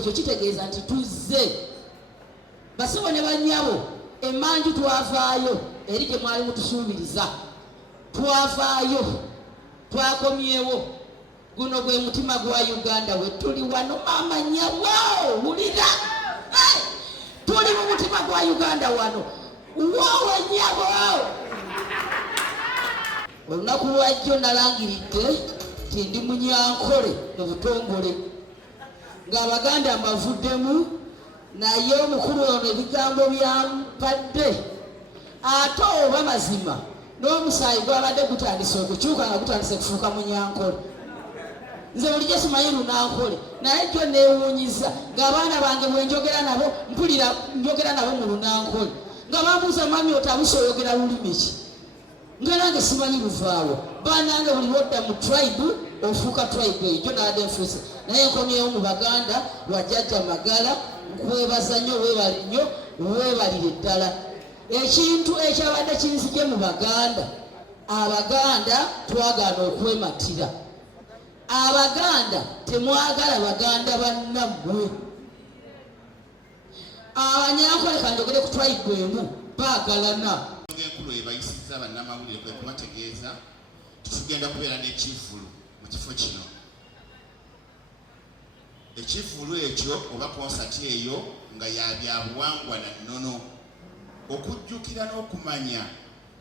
ekyo kitegeeza nti tuzze basebo ne bannyabo emmanju twavaayo eri gye mwali mutusuubiriza twavaayo twakomyewo guno gwe mutima gwa Uganda we tuli wano mama nyawo wulira tuli mu mutima gwa Uganda wano wawa nyabo olunaku lwajjo nalangiridde ti ndi munyankole mu butongole ng'Abaganda mbavuddemu naye omukulu ono ebigambo byampadde ate oba mazima n'omusaayi gwabadde gutandise okukyuka nga gutandise kufuuka munyankole nze bulijjo simanyi lunankole naye jjo neewuunyiza ng'abaana bange bwe njogera nabo mpulira njogera nabo mu lunankole nga bambuuza mami otabuse oyogera lulimi ki nga nange simanyi luvaawo banange buli lwodda mu tribe ofuuka tribe eyo jjo nabadde nfuuse naye nkomyewo mu Baganda lwajjajja Magala nkwebaza nnyo weebali nnyo weebalire ddala ekintu ekyabadde kinzigye mu Baganda Abaganda twagaana okwematira Abaganda temwagala Baganda bannammwe abanyankole kanjogere ku tribe emu baagalana enkulu ebayisizza bannamawulire kwe kubategeeza tugenda kubeera n'ekivvulu mu kifo kino ekivvulu ekyo oba konsati eyo nga yabyabuwangwa na nnono okujjukira n'okumanya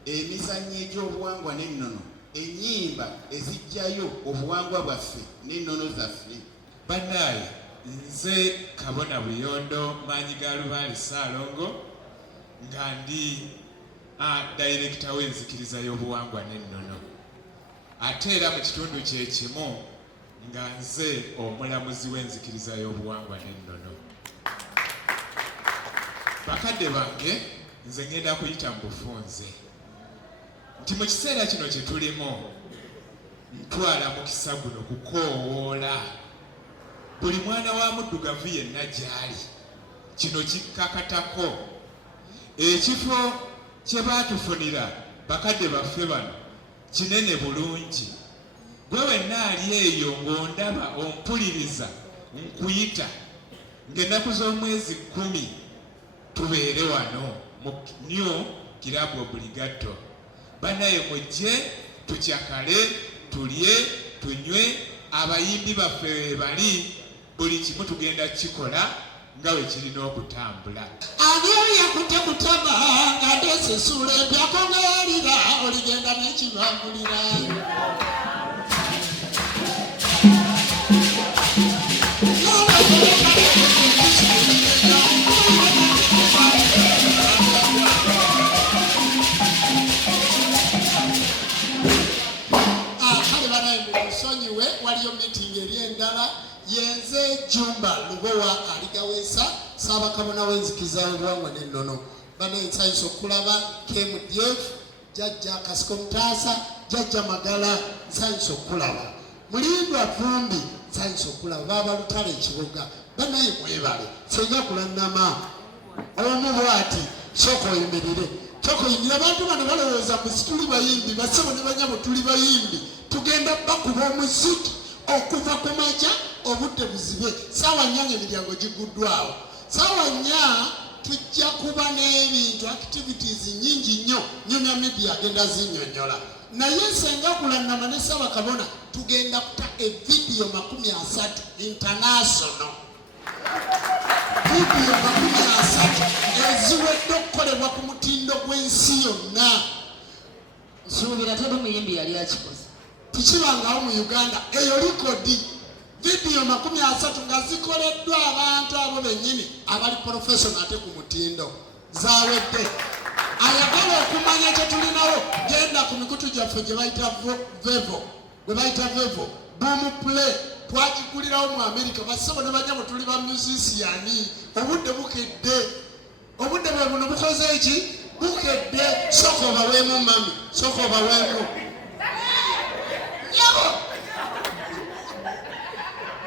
emizannyo egy'obuwangwa n'ennono ennyimba ezijjayo obuwangwa bwaffe n'ennono zaffe bannaaye nze Kabona Buyondo maanyi ga Lubaale Ssaalongo nga ndi dayirekita w'enzikiriza y'obuwangwa n'ennono ate era mu kitundu kye kimu nga nze omulamuzi w'enzikiriza y'obuwangwa n'ennono. Bakadde bange nze ngenda kuyita mu bufunze nti mu kiseera kino kye tulimu ntwala mukisa guno kukoowoola buli mwana wa muddugavu yenna gy'ali kino kikkakatako ekifo kye baatufunira bakadde baffe bano kinene bulungi gwe wenna ali eyo ng'ondaba ompuliriza nkuyita ng'ennaku z'omwezi 10 tubeere wano mu New Kirabu Obuligato bannaye mujje tukyakale tulye tunywe abayimbi baffe bali buli kimu tugenda kikola nga we kirina okutambula agyoya kute kutama nga ndesesula empyako ng'erira oligenda n'ekibangulira sonyiwe waliyo meeting eri endala yenze Jumba Lubowa aligaweesa Ssaabakabona w'enzikiriza y'obuwangwa n'ennono banaye nsanyusa okulaba KMDF jjajja Akaseko Mutaasa jjajja Magala nsanyusa okulaba Mulindwa Vumbi nsanyusa okulaba baaba Lutale ekibuga banaye mwebale Ssega Kulanama omu bw'ati sooka oyimirire sooka oyimirire abantu bano balowooza musi tuli bayimbi bassebo ne banyabo tuli bayimbi tugenda bakuba omuziki okuva ku makya obudde buzibe saawa 4 emiryango giguddwawo saawa 4 tujja kuba n'ebintu activities nyingi nnyo Nyumya Media agenda zinnyonnyola naye Ssenga Kulanama ne Ssaabakabona tugenda kuta evidiyo 30 international vidiyo 30 eziwedde okukolebwa ku mutindo gw'ensi yonna nsuubira teri muyimbi yali akikoze tukibangawo mu Uganda eyo likodi vidiyo 30 nga zikoleddwa abantu abo bennyini abali professional ate ku mutindo zawedde ayagala okumanya kye tulinawo genda ku mikutu gyaffe gye bayita vevo boom play twagigulirawo mu America bassebo ne bajja tuli ba musiciani obudde bukedde obudde bwe buno bukoze eki bukedde sooka obaweemu mami sooka obaweemu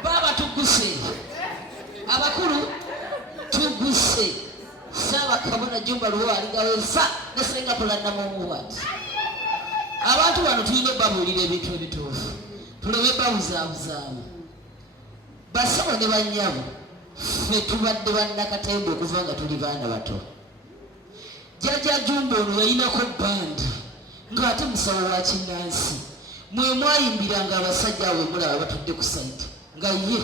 baba tuguse abakulu tuguse Ssaabakabona Jumba Lubowa aligaweesa ne Ssenga Kulanama Amuwade abantu bano tulina obabuulira ebintu ebituufu tuleme babuzaabuzaabo bassebo ne bannyabo ffe tubadde bannakatembe okuva nga tuli baana bato. Jjajja Jumba ono yayinako bbandi ng'ate musawo wa kinnansi, mwe mwayimbiranga abasajja awe mulaba batudde ku sayiti nga ye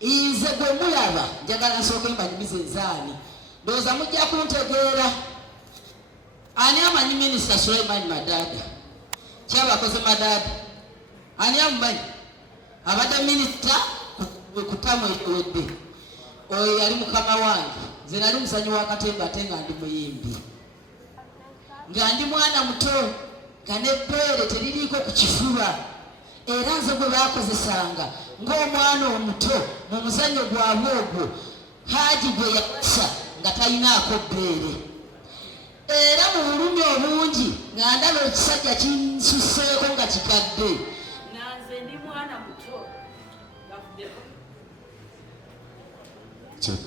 nze gwe mulaba njagala nsooke mbanyumize enzaani ndowooza mujja kuntegeera. Ani amanyi minisita Sulaiman Madada? Kyabakoze Madada? Ani amumanyi? Abadde minisita ku ttamu ewedde. Oyo yali mukama wange. Nze nali muzanyi wa katemba ate nga ndi muyimbi. Nga ndi mwana muto nga n'ebbeere teririiko ku kifuba. Era nze gwe baakozesanga ng'omwana omuto mu muzannyo gwabwe ogwo Haji gwe yakusa nga talinaako bbeere. Era mu bulumi obungi nga ndaba ekisajja kinsuseeko nga kikadde. Nanze ndi mwana muto. Check.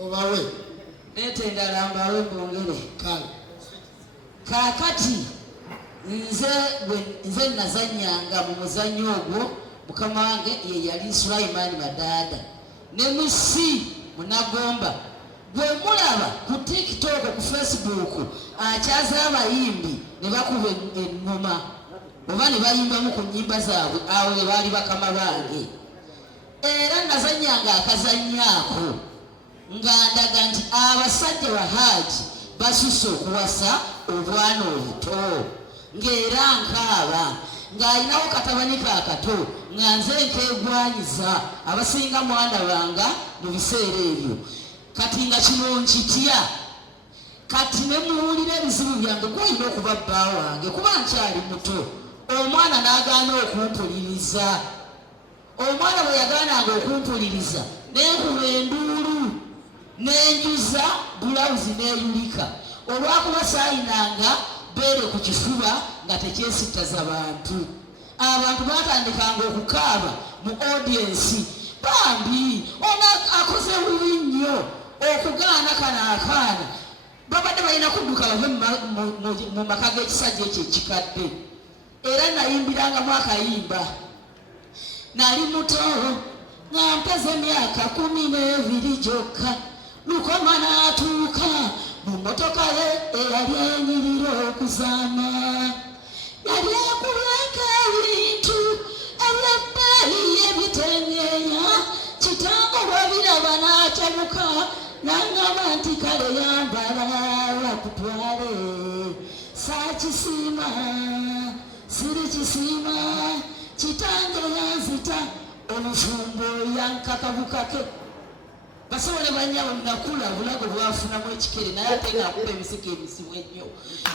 Obawe. Netendala mbawe bongere. Kale. Kaakati nze nazannyanga mu muzannyo ogwo mukama wange ye yali Sulaiman Madada. Ne musi Munagomba gwe mulaba ku TikTok ku Facebook akyaza abayimbi ne bakuba engoma oba ne bayimbamu ku nnyimba zaabwe awo we baali bakama bange. Era nazannyanga akazannyaako nga ndaga nti abasajja ba Haji basusse okuwasa obwana obuto ng'era nkaaba ng'alinawo katabani ka kato nga nze nkeegwanyiza abasinga mwana banga mu biseera ebyo. Kati nga kino nkitya kati ne muwulira ebizibu byange gwolina okuba bba wange kuba nkyali muto. Omwana n'agaana okumpuliriza. Omwana bwe yagaananga okumpuliriza n'enkuba enduulu n'enjuza bulawuzi n'eyulika olwakuba saayinanga bbeere ku kifuba nga tekyesittaza bantu. Abantu baatandikanga okukaaba mu audiensi bambi ono akoze bubi nnyo okugaana kano akaana. Babadde balina kudduka bave mu maka g'ekisajja ekyo ekikadde. Era nayimbirangamu akayimba nali muto nga mpeze emyaka 12 gyokka. Lukoma n'atuuka mu mmotoka ye eyali enyirira okuzaama. Yali akuleka ebintu ebyebbeeyi ebitenyeenya. Kitango bw'abiraba n'akyamuka n'aŋŋamba nti kale yambala bakutwale. Saakisiima sirikisiima kitange yanzita olufumbo yankakabukake. Basobole banyawo nakula bulago bwafunamu ekikere naye ate ng'akuba emisiko emisibu ennyo.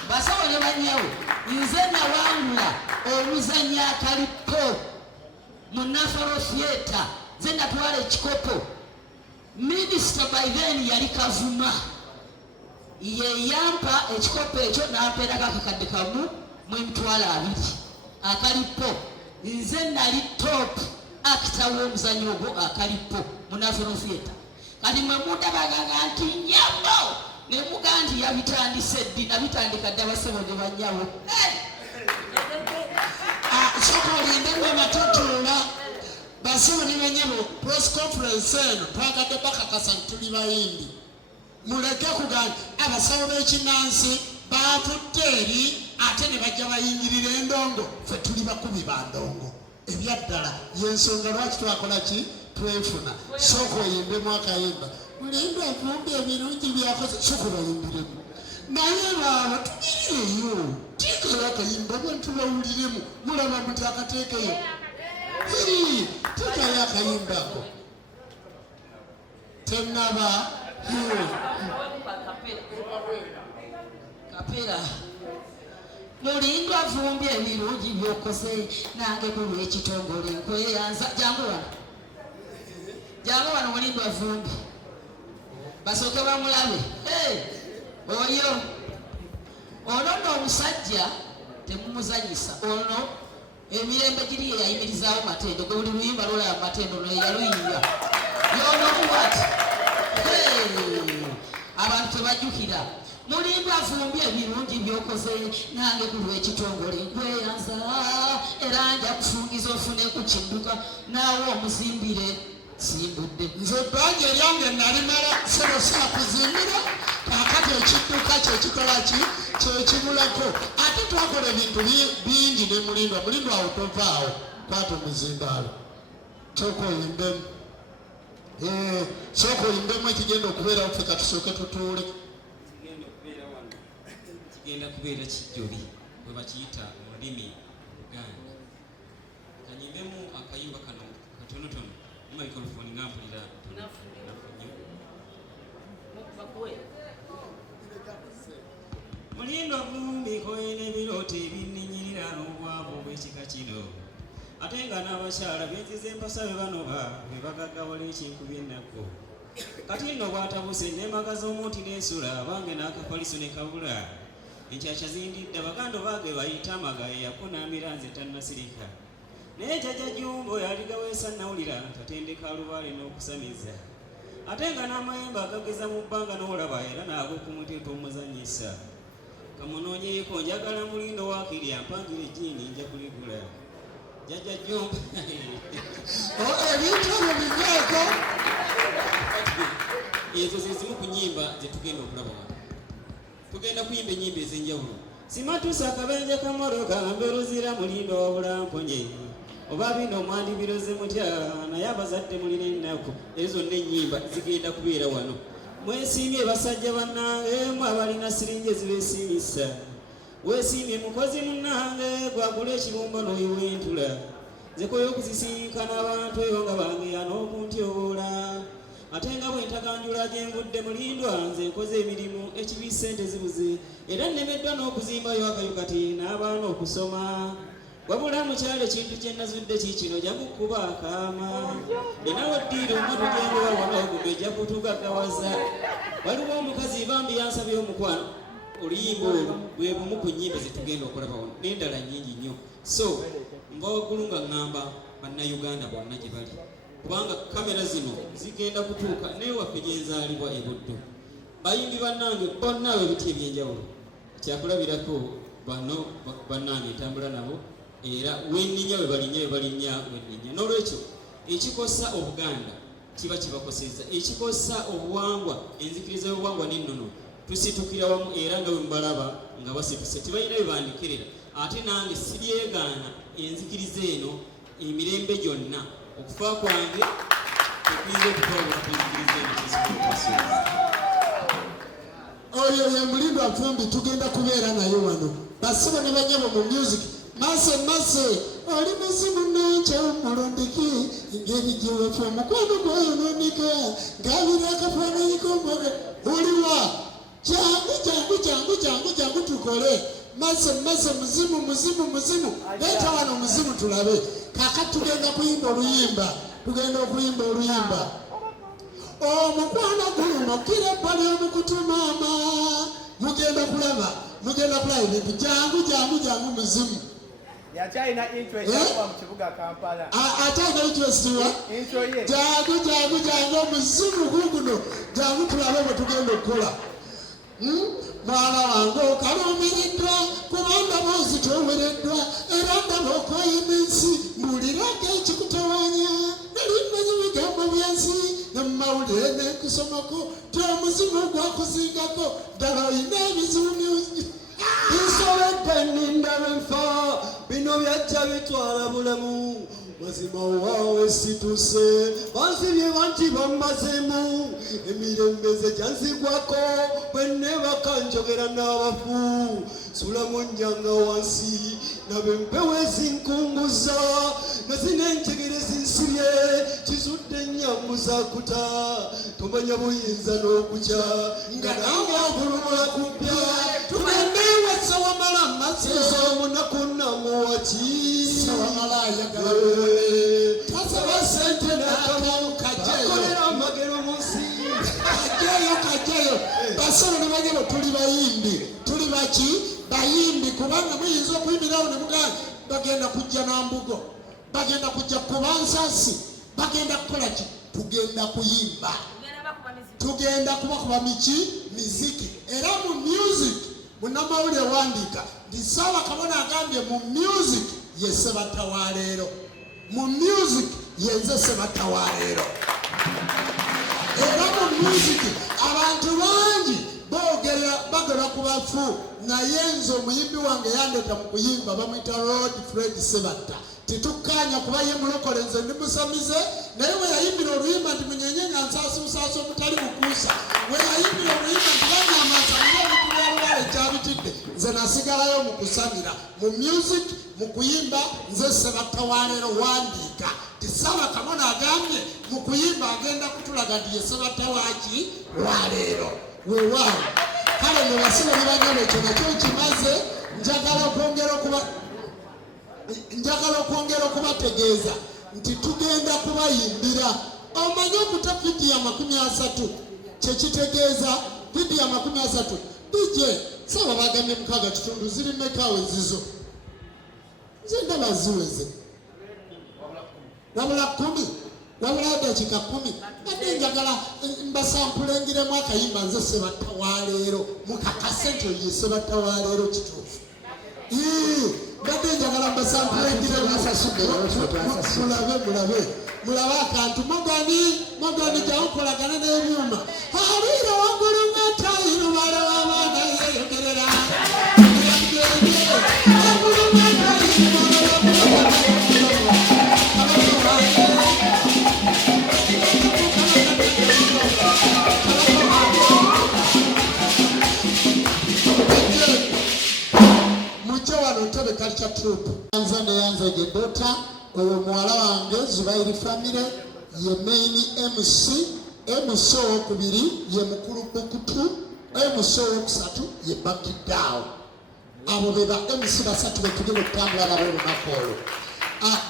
Basobole banyawo nze nawangula oluzannya akalipo mu National Theatre. Nze natwala ekikopo. Minisita by then yali Kavuma. Ye yampa ekikopo ekyo n'ampeerako akakadde kamu mu emitwalo 2 akalipo. Nze nali top actor w'omuzannyo ogwo akalipo mu National Theatre. Kati mwe mundabaganga nti nyambo ne muga nti yabitandise ddi nabitandika dda basebo ne banyawo. Soko olindemu amatotoola basebo ne banyawo press conference eno twagadde bakakasa nti tuli bayimbi. Muleke kugamba abasawo b'ekinnansi baatudde eri ate ne bajja bayingirira endongo. Ffe tuli bakubi ba ndongo. Ebyaddala y'ensonga lwaki twakola ki twefuna. Sooka oyimbemu akayimba mulimba avumbi ebirungi byakoze. Sooka bayimbiremu naye baaba tugirireyo teekayo akayimba abantu bawuliremu. Mulaba muti akateekeyo teekayo akayimbako tenaba kapera mulindo avumbi ebirungi byokoze nange kulw'ekitongole nkweyanza. Jangu wano mulindo avumbi basooke bamulabe. Oyo ono nno omusajja temumuzanyisa. Ono emirembe giri yayimirizaawo matendo gwe buli luyimba lwolaba matendo noyaluyiya yonokuwati abantu tebajjukira mulimba afumbye ebirungi byokoze nange ku lw'ekitongole nkweyanza era nja kufungiza ofune ku kidduka naawe omuzimbire simbudde nze ebbanja eryange nalimala serosa kuzimbira kakati ekidduka kyekikola ki kyekibulako ate twakola ebintu bingi ne mulindwa awo tovaawo kwata omuzimbaalo sooka oyimbemu sooka oyimbemu ekigenda okubeerawo ffe katusooke tutuule kigenda kubeera kijjobi bwe bakiyita mu lulimi Buganda. Kanyimbemu akayimba kano katonotono microphone nga mpulira Mulindo vumbi koyene ebiroota ebinninyirira n'obwavu obw'ekika kino ate nga n'abakyala benziza empasa be banoba be bagaggawola ekinkuba ennaku kati nno bwatabuse n'embaga z'omunti n'ensula abange n'akapaliso ne kabula enkyakya zindidde Abaganda baage bayita amagaye yakunaamira nze tannasirika naye jjajja Jumba yaligaweesa nawulira tatendeka alubaale n'okusamiza ate nga n'amayembe agageza mu bbanga n'olaba era naago okumuteeka omuzanyisa kamunoonyeeko njagala Mulindo waakiri ampangira ejjiini nja kuligula jjajja Jumba ebintu ebyo bigeeko ezo ze zimu ku nnyimba ze tugenda okulaba wano tugenda kuyimba ennyimba ez'enjawulo simatusa akabenje kamoroka mberuzira Mulindo wabula mponye oba bino mwandibiroze mutya naye abazadde mulina ennaku ezo zonna ennyimba zigenda kubeera wano mwesiimye basajja bannange mwe abalina siringi ezibeesiimisa weesiimye mukozi munnange gwagula ekibumba n'oyiwa entula nzekoyo okuzisinkana abantu eyo nga bangeya n'okuntyobola ate nga bwe ntaganjula gye nvudde Mulindwa nze nkoze emirimu ekibi ssente zibuze era nnemeddwa n'okuzimbayo akayu kati n'abaana okusoma wabula mukyalo ekintu kye nazudde kiikino jangu kuba akaama ninawe ddiiro omatu gyengowa wano ogumbe ejja kutugaggawaza waliwo omukazi bambi yansabye omukwano oluyimba olwo bwe bumu ku nnyimba zetugenda okulaba wano n'endala nnyingi nnyo so mba waggulu nga ŋŋamba bannayuganda bonna gye bali kubanga kamera zino zigenda kutuuka naye waffe gyenzaalibwa e Buddu bayimbi bannange bonna ebiti ebyenjawulo kyakulabirako bano bannange entambula nabo era wenninya we balinnya n'olwekyo ekikosa Obuganda kiba kibakoseza ekikosa obuwangwa enzikiriza y'obuwangwa n'ennono tusitukira wamu era nga bwe mubalaba nga basituse tebalina bye bandikerera ate nange siryegaana enzikiriza eno emirembe gyonna okufa kwange tekuyinza okutwala enzikiriza eno kyesikokasuuza oyo ye Mulindo Vumbi tugenda kubeera naye wano basibo ne banyabo mu music mase oli muzimu n'ekyo mulondeki ngeri gyewefu omukwano gwoyonooneka ngabira akafaananyi k'omwoge buliwa jangu tukole mase muzimu leeta wano muzimu tulabe kaka tugenda okuyimba oluyimba omukwano gulumokira ebbali omukutumaama mugenda kulaba ebintu jangu muzimu yakyalina interest okuva mu kibuga Kampala atalina interest wa jangu omuzimu guguno jangu tulabe bwe tugenda okukola mwana wange okaluumiridwa kubanga boozi towereddwa era ndaba okoyima ensi mbuliranga ekikutawanya nalimanya ebigambo byensi nemumawulire nenkusomako tomuzimu gwakuzingako ddala oyina ebizibu nsobedde nindaba enfa bino byajja bitwala bulamu mazima waawe situse bansibye banti bamazemu emirembe ze gyanzigwako bwe nebaka njogera n'abafu sulamu njanga wansi nabe empewo ezinkunguza nazina enjegere zinsibye kizudde ennyammu zakuta tomanya buyinza n'okukya nga nange agulumula kupya tumendeewesa wamala masizo omunaku namuwaki tasaba sente nakakolera amagero munsi kajeyo basaba ne banyabo tuli bayimbi tuli baki bayimbi kubanga muyinza okuyimbirawo ne mugamba bagenda kujja Nambugo, bagenda kujja Kubansasi, bagenda kukola ki? Tugenda kuyimba, tugenda kubakuba miziki. Era mu music munnamawulire wandiika nti Ssaabakabona agambye mu music ye Ssebatta wa leero, mu music yenze Ssebatta wa leero. Era mu music abantu bangi bagera ku bafu, naye nze omuyimbi wange yandeeta mu kuyimba bamuyita Lord Fred Ssebatta. Tetukkaanya kuba ye mulokole, nze ndi musamize, naye we yayimbira oluyimba nti munyenyenya nsaasuusaasa omutali bukuusa, we yayimbira oluyimba nti banyamaasa nolutulwalwala ekyabitidde, nze nasigalayo mu kusamira. Mu music, mu kuyimba, nze Ssebatta wa leero wandiika ti Ssaabakabona agambye mu kuyimba agenda kutulaga nti ye Ssebatta waki wa leero. Weewaawo kale ne basibe ne banyolo, ekyo nakyo kimaze. Njagala okwongera okubategeeza nti tugenda kubayimbira. Omanyi okuta vidiyo ya 30 kyekitegeeza vidiyo ya 30 DJ Saba bagambye mukaaga kitundu ziri mekaawe zizo, nze ndaba ziweze wabula 10 wabula dakika 10. Ate njagala mbasampulengiremu akayimba nze Ssebatta wa leero, mukakase nti oye Ssebatta wa leero kituufu. Badde njagala mbasampulengiremu, mulabe akantu mogani gyawukolagana n'ebyuma aliira waggulu ng'atayiru bala w'abaana yeeyogerera mujje wano Ntebe Culture Troupe. Nze neyanzege Dota, oyo muwala wange Zubairi family, ye main MC owokubiri ye mukulu Bukutu, MC owokusatu ye Bakidaawo. Abo be ba MC basatu betugenda okutambula nabo olunaku olwo.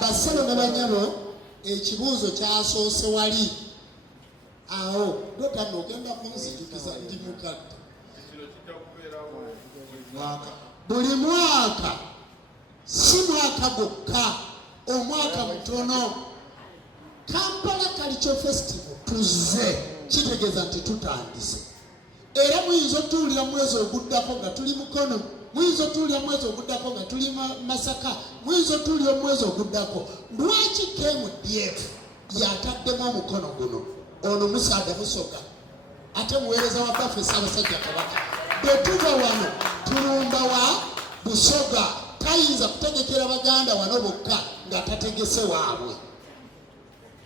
Basalo ne banyabo, ekibuuzo kyasoose wali awo Dota n'ogenda kunzijukiza ndi mukadde. Buli mwaka, si mwaka gwokka, omwaka mutono, Kampala Culture Festival tuzze kitegeeza nti tutandise. Era muyinza otuwulira mwezi oguddako nga tuli Mukono, muyinza otuwulira mwezi oguddako nga tuli Masaka, muyinza otuwulira omwezi oguddako. Lwaki KMDF yataddemu omukono guno? Ono Musaada Musoga ate muweereza wa baffe Ssaabasajja Kabaka. Bwe tuva wano tulumba wa Busoga tayinza kutegekera Baganda wano bokka nga tategese waabwe.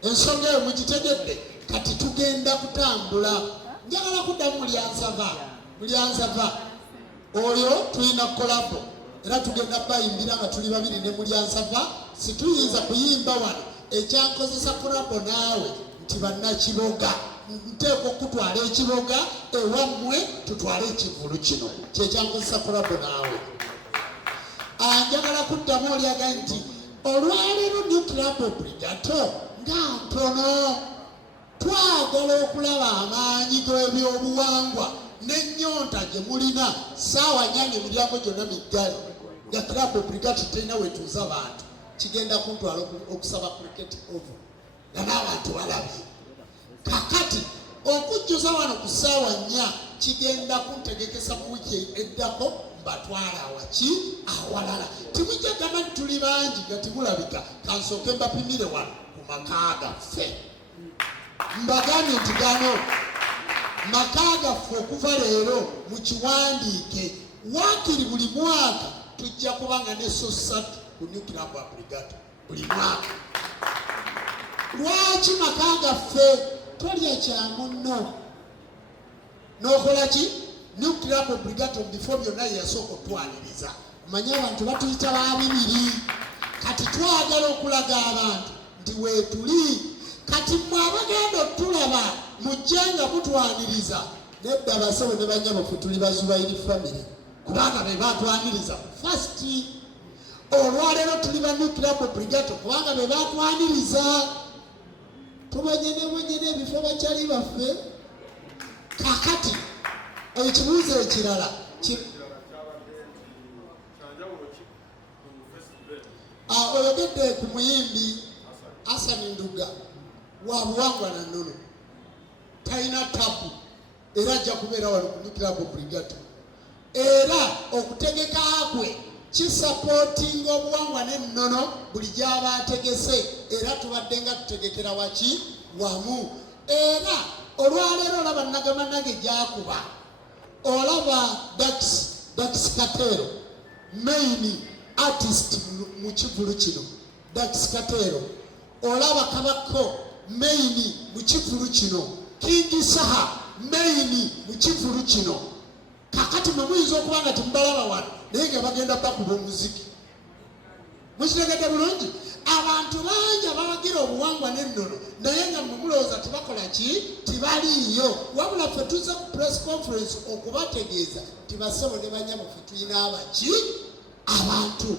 Ensonga eyo mugitegedde. Kati tugenda kutambula. Njagala kuddamu Mulyanzava oyo tulina kolabo, era tugenda bayimbira nga tuli babiri ne Mulyanzava. Situyinza kuyimba wano, ekyankozesa kolabo naawe nti bannakiboga nteekwa okutwala ekiboga ewammwe tutwale ekivulu kino, kyekyankozesa kolabo naawe. Njagala kuddamu olyaga nti olwaleero New Club Obligato nga ntono, twagala okulaba amaanyi g'ebyobuwangwa n'ennyonta gye mulina. Ssaawa 4 emiryango gyonna miggale nga Club Obligato terina wetuuza abantu. Kigenda kuntwala okusaba cricket over nga n'abantu balabye. Kakati okujjuza wano ku ssaawa 4 kigenda kuntegekesa mu wiki eddako mbatwala awaki awalala. Timujja gamba nti tuli bangi nga timulabika. Kansooke mbapimire wano ku maka gaffe. Mbagambye nti gano maka gaffe okuva leero mukiwandiike. Waakiri buli mwaka tujja kubanga ne sosatu ku New Club Obligato buli mwaka. Lwaki maka gaffe tolya kyamunno n'okola ki? New Club Obligato before byonna yasooka otwaniriza. Manye abantu batuyita ba bibiri. Kati twagala okulaga abantu nti weetuli. Kati mwe abagenda otulaba mujjenga mutwaniriza. Nedda basawo ne banyabo ffe tuli Bazubairi family kubanga be batwaniriza first. Olwaleero tuli ba New Club Obligato kubanga be batwaniriza. Tubanyene ebifo bakyali baffe. Kakati ekibuuzo ekirala oyogedde ku muyimbi Asani Nduga wa buwangwa na nnono talina tabu era ajja kubeera wano ku Nuclear Brigade era okutegeka kwe kisapootinga obuwangwa n'ennono buli gy'aba ategese era tubadde nga tutegekera waki wamu era olwaleero olaba nagamanage gyakuba olaba Dax Katero main artist mu kivulu kino Dax Katero olaba Kabako main mu kivulu kino King Saha main mu kivulu kino kakati muyinza okuba nga timubalaba wano naye nga bagenda bakuba omuziki mukitegedde bulungi abantu bangi abawagira obuwangwa n'ennono naye nga mulowooza tibakola ki tibaliiyo wabula ffe tuze ku press conference okubategeeza tibasebo ne banyabo ffe tulina abaki abantu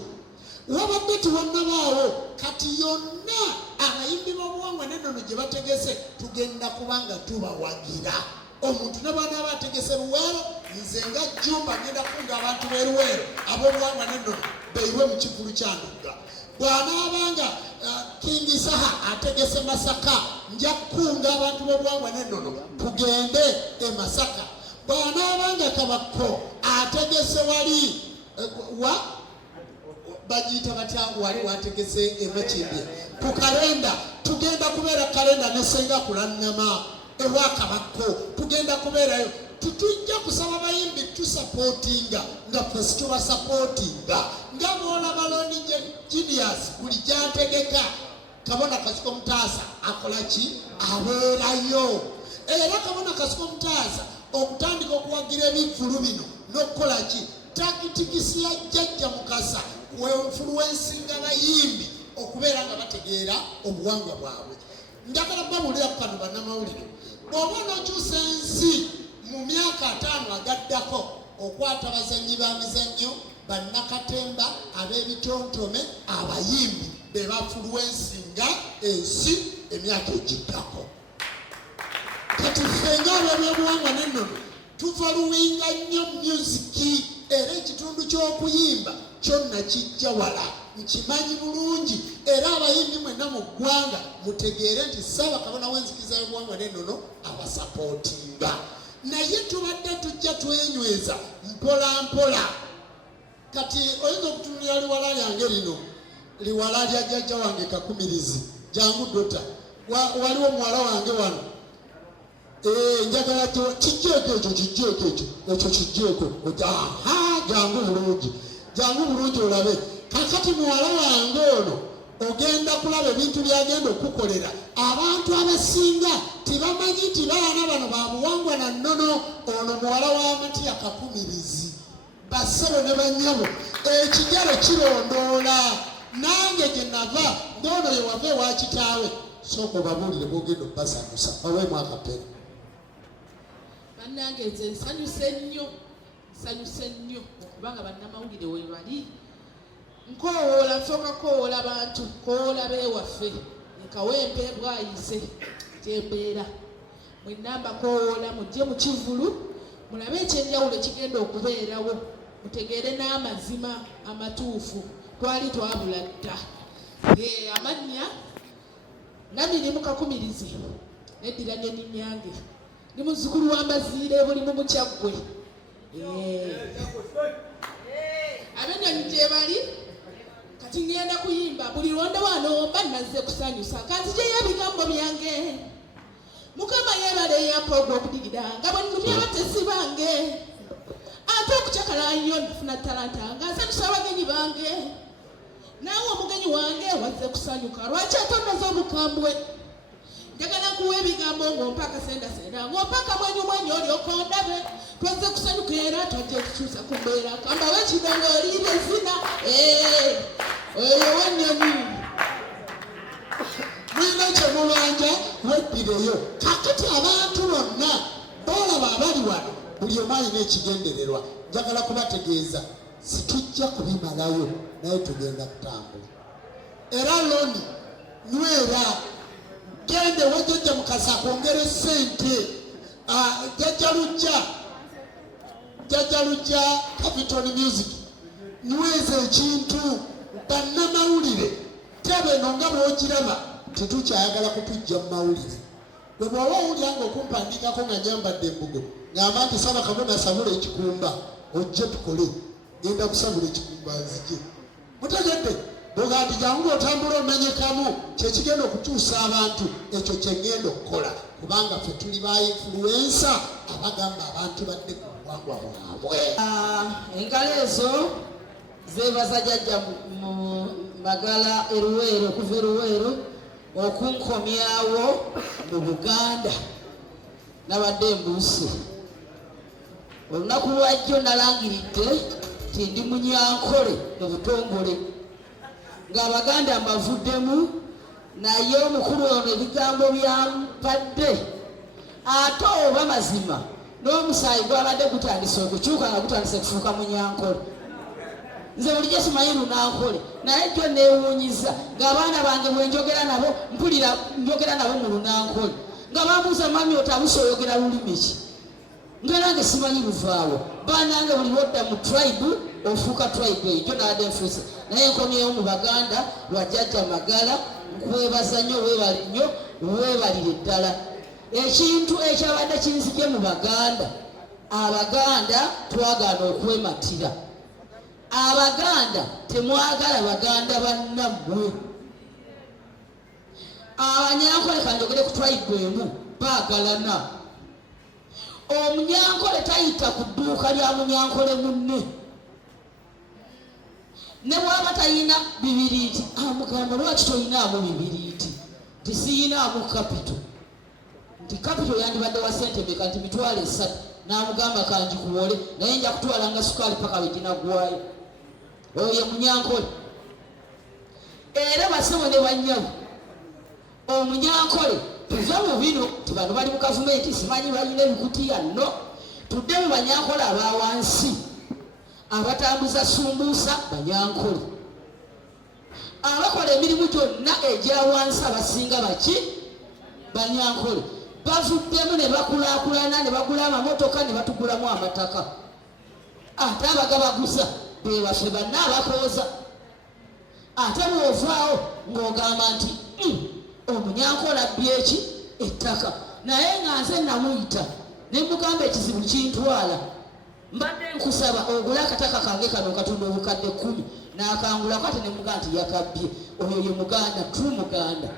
wabadde tiwannabaawo kati yonna abayimbi b'obuwangwa n'ennono gye bategese tugenda kubanga tubawagira omuntu ne bwana abategese Luweero nze nga Jumba ngenda kunga abantu b'Eluweero ab'obuwangwa n'ennono beyiwe mu kivulu kya Nduga bw'anaabanga King Saha ategese Masaka nja kunga abantu b'obuwangwa n'ennono tugende e Masaka bw'anaabanga Kabako ategese wali wa bagiyita batya wali wategese e Makindye ku kalenda tugenda kubeera kalenda ne Ssenga Kulanama ewa Kabako tugenda kubeerayo tutujja kusaba bayimbi tusapootinga nga ffe tubasapootinga nga bw'olaba Loni Genius buli gy'ategeka Kabona Kasiko Mutaasa akola ki abeerayo era Kabona Kasiko Mutaasa okutandika okuwagira ebivvulu bino n'okukola ki takitikisi ya Jjajja Mukasa influencinga bayimbi okubeera nga bategeera obuwangwa bwabwe njagala babulira ku kano bannamawulire bw'oba n'okyusa ensi mu myaka 5 agaddako okwata abazannyi b'emizannyo bannakatemba ab'ebitontome abayimbi be bafuluwensinga ensi emyaka egiddako kati ffenga ab'ebyobuwangwa n'ennono tuvaluwinga nnyo musiki era ekitundu ky'okuyimba kyonna kijja wala nkimanyi bulungi era abayimbi mwenna mu ggwanga mutegeere nti Ssaabakabona w'enzikiriza y'obuwangwa n'ennono abasapootinga naye tubadde tujja twenyweza mpola mpola kati oyinza okutunulira liwala lyange lino liwala lya jjajja wange Kakumirizi jangu dota waliwo muwala wange wano njagala kijjeeko ekyo kijjeeko jangu bulungi olabe kakati muwala wange ono ogenda kulaba ebintu byagenda okukolera abantu abasinga tibamanyi nti baana bano babuwangwa na nnono ono muwala w'amati Akakumirizi basebo ne banyabo ekigere kirondoola nange gye nava ng'ono ye wava ewa kitaawe sooka obabuulire bwogenda obbasanyusa baweemu akapera bannange nze nsanyuse nnyo okubanga bannamawulire we bali nkowoola nsooka kowoola bantu kowoola beewaffe nkawempe bwayise gyembeera mwenamba kowoola mujje mu kivulu mulabe ekyenjawulo ekigenda okubeerawo mutegeere n'amazima amatuufu twali twabula dda amannya Namirimu Kakumirizi neddira nyeninyange ni muzzukulu wa Mbaziire buli mu Mukyaggwe abennyonyi gye bali kati ngenda kuyimba buli lwonda wano mba nazze kusanyusa kanzijeyo ebigambo byange Mukama yeebale yampoga okudigira nga bwe nnumya abatesi bange ate okucakala nnyo nfuna talanta nga nsanyusa abagenyi bange naawe omugenyi wange wazze kusanyuka lwaki atonnaza omukambwe njagala kuwa ebigambo ng'ompa akasendasenda ng'ompa akamwenyumwenyu olyoka ondabe twazze kusanyuka era twajja okukyusa ku mbeera kambawo ekigambo oliire zina oyo wennyonyi mulina kyemubanja weddireyo kakati abantu bonna boolaba abali wano buli omu alina ekigendererwa njagala kubategeeza situjja kubimalayo naye tugenda kutambula era Loni nywera gende wajjajja Mukasa akwongere ssente jjajja lujja Capital Music nyweza ekintu bannamawulire ntebe eno nga bw'ogiraba tetukyayagala kutujja mu mawulire. Bwe bw'oba owulira ng'okumpandiikako nga nyambadde embugo ngamba nti saba kabona sabula ekikumba ojje tukole, genda kusabula ekikumba nzije. Mutegedde boga nti jangu otambula omenyekamu kyekigenda okutuusa abantu, ekyo kyengenda okukola kubanga ffe tuli ba influensa abagamba abantu badde ku buwangwa bwabwe. Engalo ezo zeebaza jjajja mu Magala Eruweero, okuva Eruweero okunkomyawo mu Buganda nabadde mbuuse. Olunaku lwajjo nalangiridde nti ndi munyankole mu butongole ng'Abaganda mbavuddemu, naye omukulu ono ebigambo byampadde ate oba mazima n'omusaayi gwabadde gutandise okukyuka nga gutandise kufuuka munyankole. Nze bulijjo simanyi lunankole naye jjo neewuunyiza ng'abaana bange bwe njogera nabo mpulira njogera nabo mu lunankole nga bambuuza mami otabuse oyogera lulimi ki, nga nange simanyi luvaawo. Banange buli lwodda mu tribe ofuuka tribe eyo, jjo nabadde nfuuse naye nkomyewo mu Baganda lwa jjajja Magala. Nkwebaza nnyo, weebale nnyo, weebalire ddala. Ekintu ekyabadde kinzigye mu Baganda, Abaganda twagaana okwematira. Abaganda temwagala Baganda bannammwe. Abanyankole kanjogere ku tribe emu baagalana. Omunyankole tayita ku dduuka lya munyankole munne. Ne bwaba tayina bibiriiti amugamba lwaki toyinaamu bibiriiti? Nti siyinaamu kapito. Nti kapito yandibadde wa sente meka? Nti 3,000. N'amugamba kanjikuwole naye nja kutwalanga sukaali paka bwe ginaggwayo. Oyo munyankole. Era basebo ne bannyabo omunyankole tuve mu bino ti bano bali mu gavumenti simanyi balina ebikutiya no, tudde mu banyankole abawansi abatambuza sumbuusa banyankole, abakola emirimu gyonna egya wansi abasinga baki banyankole. Bavuddemu ne bakulaakulana ne bagula amamotoka ne batugulamu amataka, ate abagabaguza be baffe banna abakooza. Ate bw'ovaawo ng'ogamba nti omunyankole abbye eki ettaka, naye nga nze namuyita ne mugamba ekizibu kintwala, mbadde nkusaba ogule akataka kange kano katunda obukadde 10 n'akangulako, ate ne mugamba nti yakabbye. Oyo ye Muganda, true Muganda.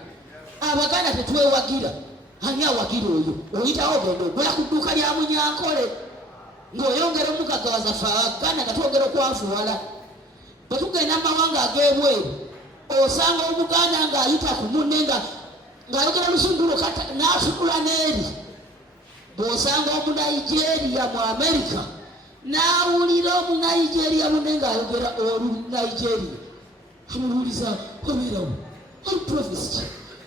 Abaganda tetwewagira. Ani awagira oyo? Oyitawo ogenda ogula ku dduuka lya munyankole ng'oyongera omugaggawaza ffe Abaganda nga twogera okwafuwala. Bwe tugenda mu mawanga ag'ebweru osanga Omuganda ng'ayita ku munne ng'ayogera Lusundulu n'atunula n'eri. Bw'osanga Omunigeria mu Amerika n'awulira Omunigeria munne ng'ayogera Olunigeria, amubuuliza obeerawo oli province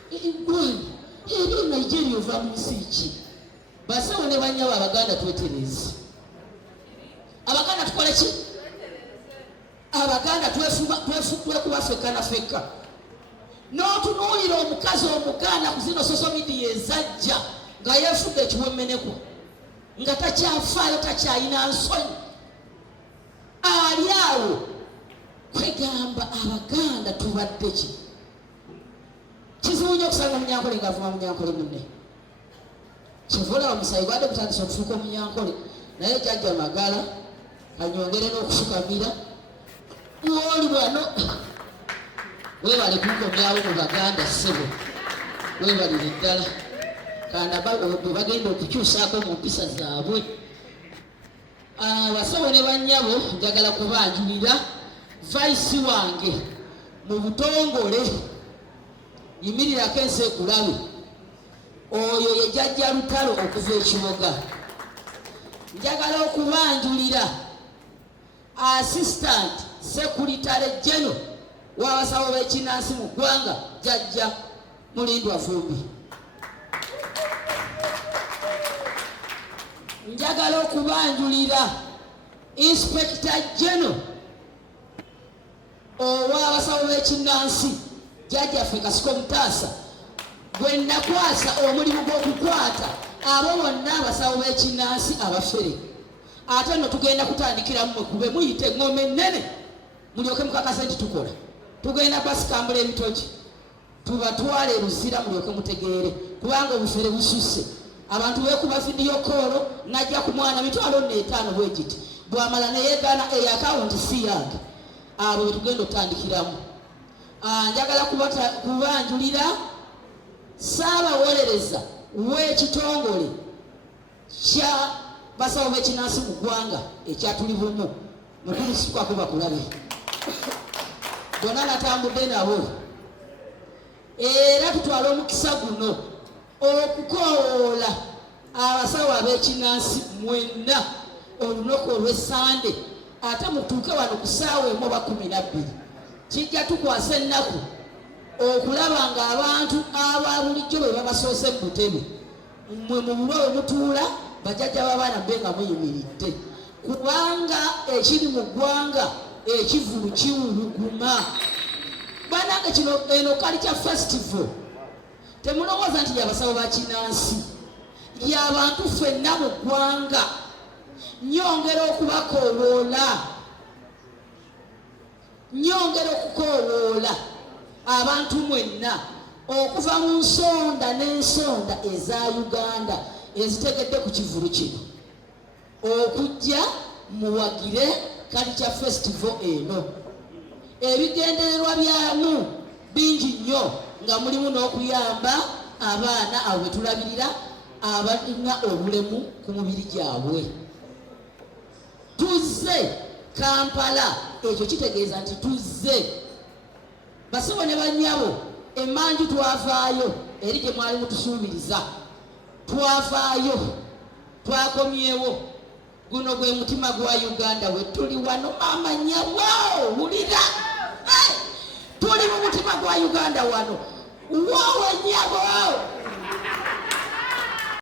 ki? Gwani eri Nigeria ova mu nsi ki? Basawo ne bannyabo Abaganda twetereze. Abaganda tukole ki? Abaganda twekuba fekka na fekka. N'otunuulira omukazi Omuganda ku zino social media ezajja nga yeefudde ekiwemmeneko nga takyafaayo takyayina nsonyi, ali awo kwegamba Abaganda tubadde ki? Kizibu nnyo okusanga omunyankole ng'avuma munyankole munne. Kivula omusayi gwadde kutandisa okufuuka omunyankole, naye jjajja Magala anyongere n'okufukamira oli bwano. Weebale kunkomyawo mu Baganda ssebo, weebalire ddala. Kana bwe bagenda okukyusaako mu mpisa zaabwe. Abasawo ne bannyabo njagala kubanjulira vaisi wange mu butongole, yimirirako ensi ekulabe. Oyo ye jjajja Lutalo okuva ekiboga. Njagala okubanjulira Assistant Secretary General w'abasawo b'ekinnansi mu ggwanga, jjajja Mulindwa Vumbi. Njagala okubanjulira Inspector General ow'abasawo b'ekinnansi, jjajjaffe Kasiko Mutaasa, gwe nakwasa omulimu gw'okukwata abo bonna abasawo b'ekinnansi abafere. Ate nno tugenda kutandikira mmwe kube muyite engome ennene mulyoke mukakase nti tukola. tugenda basikambula ebitoki tubatwale Luzira mulyoke mutegeere kubanga obufere bususse abantu bekuba vidiyo koolo najja ku mwana 5 bwegiti bwamala neyegaana eyakawunti si yange abo betugenda otandikiramu. Njagala kubanjulira Ssaabawolereza w'ekitongole kya basawo b'ekinansi mu ggwanga ekyatuli bumu mukulu sikwako bakulabe bonna natambudde nabo era tutwala omukisa guno okukoowoola abasawo ab'ekinansi mwenna olunaku olw'Essande ate mutuuke wano ku ssaawa 1:12 kijja tukwasa ennaku okulaba nga abantu aba bulijjo bwe babasoose mu butebe mmwe mu bulwa bwe mutuula bajjajja b'abaana mbe nga muyimiridde kubanga ekiri mu ggwanga ekivulu kiwuluguma. Banange kino eno culture festival temulowooza nti yabasawo bakinansi y'abantu ffenna mu ggwanga. Nyongera okukoowoola abantu mwenna okuva mu nsonda n'ensonda eza Uganda ezitegedde ku kivulu kino okujja muwagire culture festival eno. Ebigendererwa byamu bingi nnyo nga mulimu n'okuyamba abaana abo betulabirira abalina obulemu ku mubiri gyabwe. Tuzze Kampala, ekyo kitegeeza nti tuzze basibo ne bannyabo emmanju twavaayo eri gye mwali mutusuubiriza twavaayo twakomyewo. Guno gwe mutima gwa Uganda we tuli wano mama nyawo wulira tuli mu mutima gwa Uganda wano